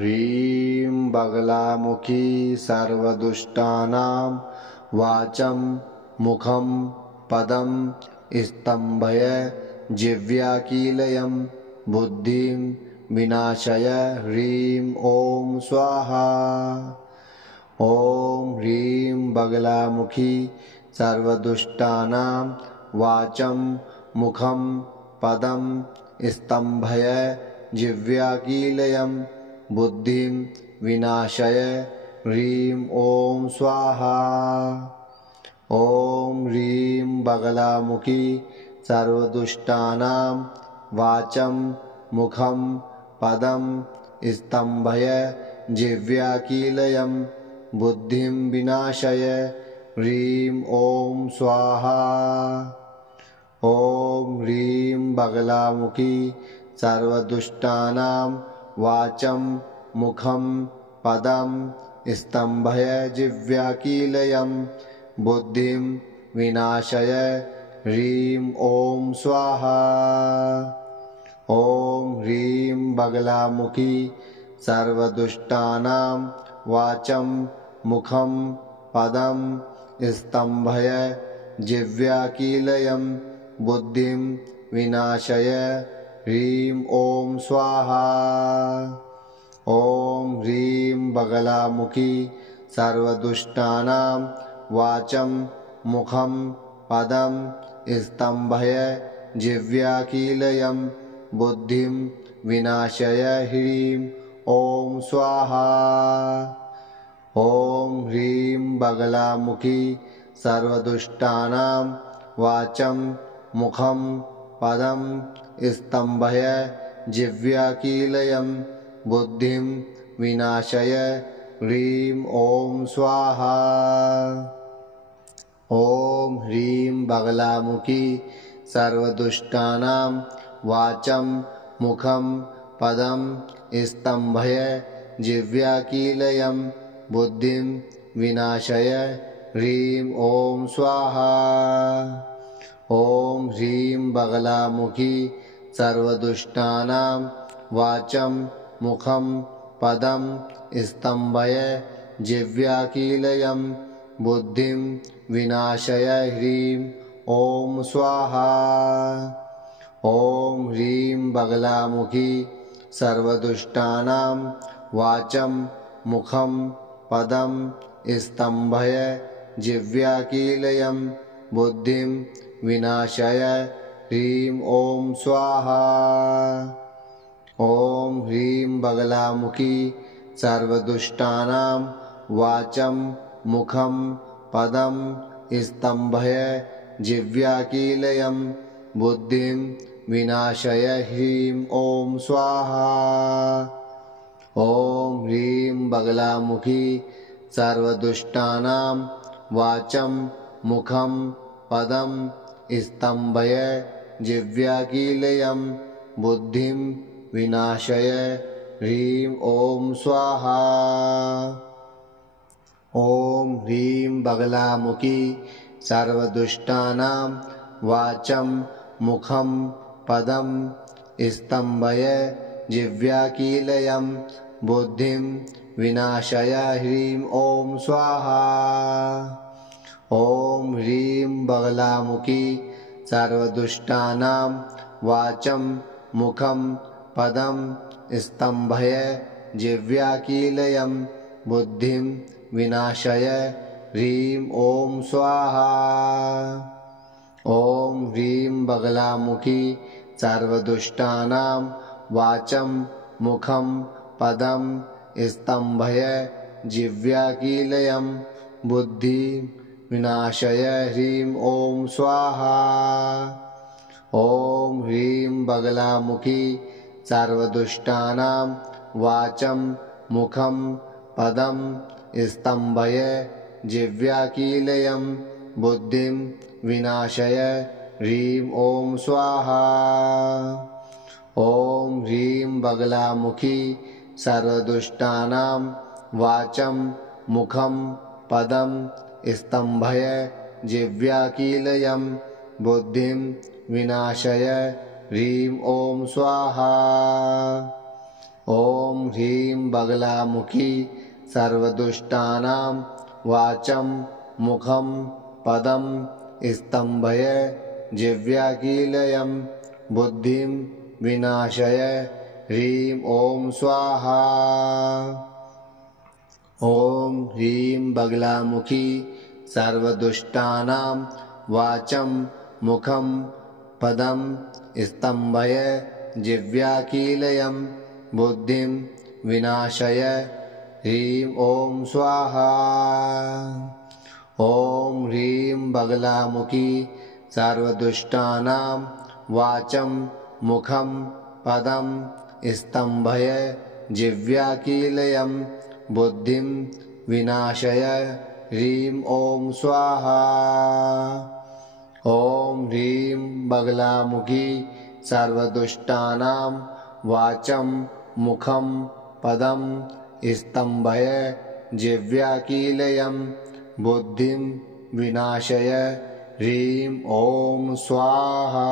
ह्रीं बगलामुखी सर्वदुष्टानां वाचं मुखं पदं स्तम्भय जिह्वाकीलयं बुद्धिं विनाशय ह्रीं ॐ स्वाहा। ॐ ह्रीं बगलामुखी सर्वदुष्टानां वाचं मुखं पदं स्तम्भय जिह्वाकीलयं बुद्धिं विनाशय ह्रीं ॐ स्वाहा। ॐ ह्रीं बगलामुखी सर्वदुष्टानां वाचं मुखं पदं स्तम्भय जिह्वाकीलयं बुद्धिं विनाशय ह्रीं ॐ स्वाहा। ॐ ह्रीं बगलामुखी सर्वदुष्टानां वाचं मुखं पदं स्तम्भय जिह्वाकीलयं बुद्धिं विनाशय ह्रीं ॐ स्वाहा। ॐ ह्रीं बगलामुखी सर्वदुष्टानां वाचं मुखं पदं स्तम्भय जिह्वाकीलयं बुद्धिं विनाशय ह्रीं ॐ स्वाहा। ॐ ह्रीं बगलामुखी सर्वदुष्टानां वाचं मुखं पदं स्तम्भय जिह्वाकीलयं बुद्धिं विनाशय ह्रीं ॐ स्वाहा। ॐ ह्रीं बगलामुखी सर्वदुष्टानां वाचं मुखं पदं स्तम्भय जिह्वाकीलयं बुद्धिं विनाशय ह्रीं ॐ स्वाहा। ॐ ह्रीं बगलामुखी सर्वदुष्टानां वाचं मुखं पदं स्तम्भय जिह्वाकीलयं बुद्धिं विनाशय ह्रीं ॐ स्वाहा। ॐ ह्रीं बगलामुखी सर्वदुष्टानां वाचं मुखं पदं स्तम्भय जिह्वाकीलयं बुद्धिं विनाशय ह्रीं ॐ स्वाहा। ॐ ह्रीं बगलामुखी सर्वदुष्टानां वाचं मुखं पदं स्तम्भय जिह्वाकीलयं बुद्धिं विनाशय ह्रीं ॐ स्वाहा। ॐ ह्रीं बगलामुखी सर्वदुष्टानां वाचं मुखं पदं स्तम्भय जिह्वाकीलयं बुद्धिं विनाशय ह्रीं ॐ स्वाहा। ॐ ह्रीं बगलामुखी सर्वदुष्टानां वाचं मुखं पदं स्तम्भय जिह्वाकीलयं बुद्धिं विनाशय ह्रीं ॐ स्वाहा। ॐ ह्रीं बगलामुखी सर्वदुष्टानां वाचं मुखं पदं स्तम्भय जिह्वाकीलयं बुद्धिं विनाशय ह्रीं ॐ स्वाहा। ॐ ह्रीं बगलामुखी सर्वदुष्टानां वाचं मुखं पदं स्तम्भय जिह्वाकीलयं बुद्धिं विनाशय ह्रीं ॐ स्वाहा। ॐ ह्रीं बगलामुखी सर्वदुष्टानां वाचं मुखं पदं स्तम्भय जिह्वाकीलयं बुद्धिं विनाशय ह्रीं ॐ स्वाहा। ॐ ह्रीं बगलामुखी सर्वदुष्टानां वाचं मुखं पदं स्तम्भय जिह्वाकीलयं बुद्धिं विनाशय ह्रीं ॐ स्वाहा। ॐ ह्रीं बगलामुखी सर्वदुष्टानां वाचं मुखं पदं स्तम्भय जिह्वाकीलयं बुद्धिं विनाशय ह्रीं ॐ स्वाहा। ॐ ह्रीं बगलामुखी सर्वदुष्टानां वाचं मुखं पदं स्तम्भय जिह्वाकीलयं बुद्धिं विनाशय ह्रीं ॐ स्वाहा। ॐ ह्रीं बगलामुखी सर्वदुष्टानां वाचं मुखं पदं स्तम्भय जिह्वाकीलयं बुद्धिं विनाशय ह्रीं ॐ स्वाहा। ॐ ह्रीं बगलामुखी सर्वदुष्टानां वाचं मुखं पदं स्तम्भय जिह्वाकीलयं बुद्धिं विनाशय ह्रीं ॐ स्वाहा। ॐ ह्रीं बगलामुखी सर्वदुष्टानां वाचं मुखं पदं स्तम्भय जिह्वाकीलयं बुद्धिं विनाशय ह्रीं ॐ स्वाहा।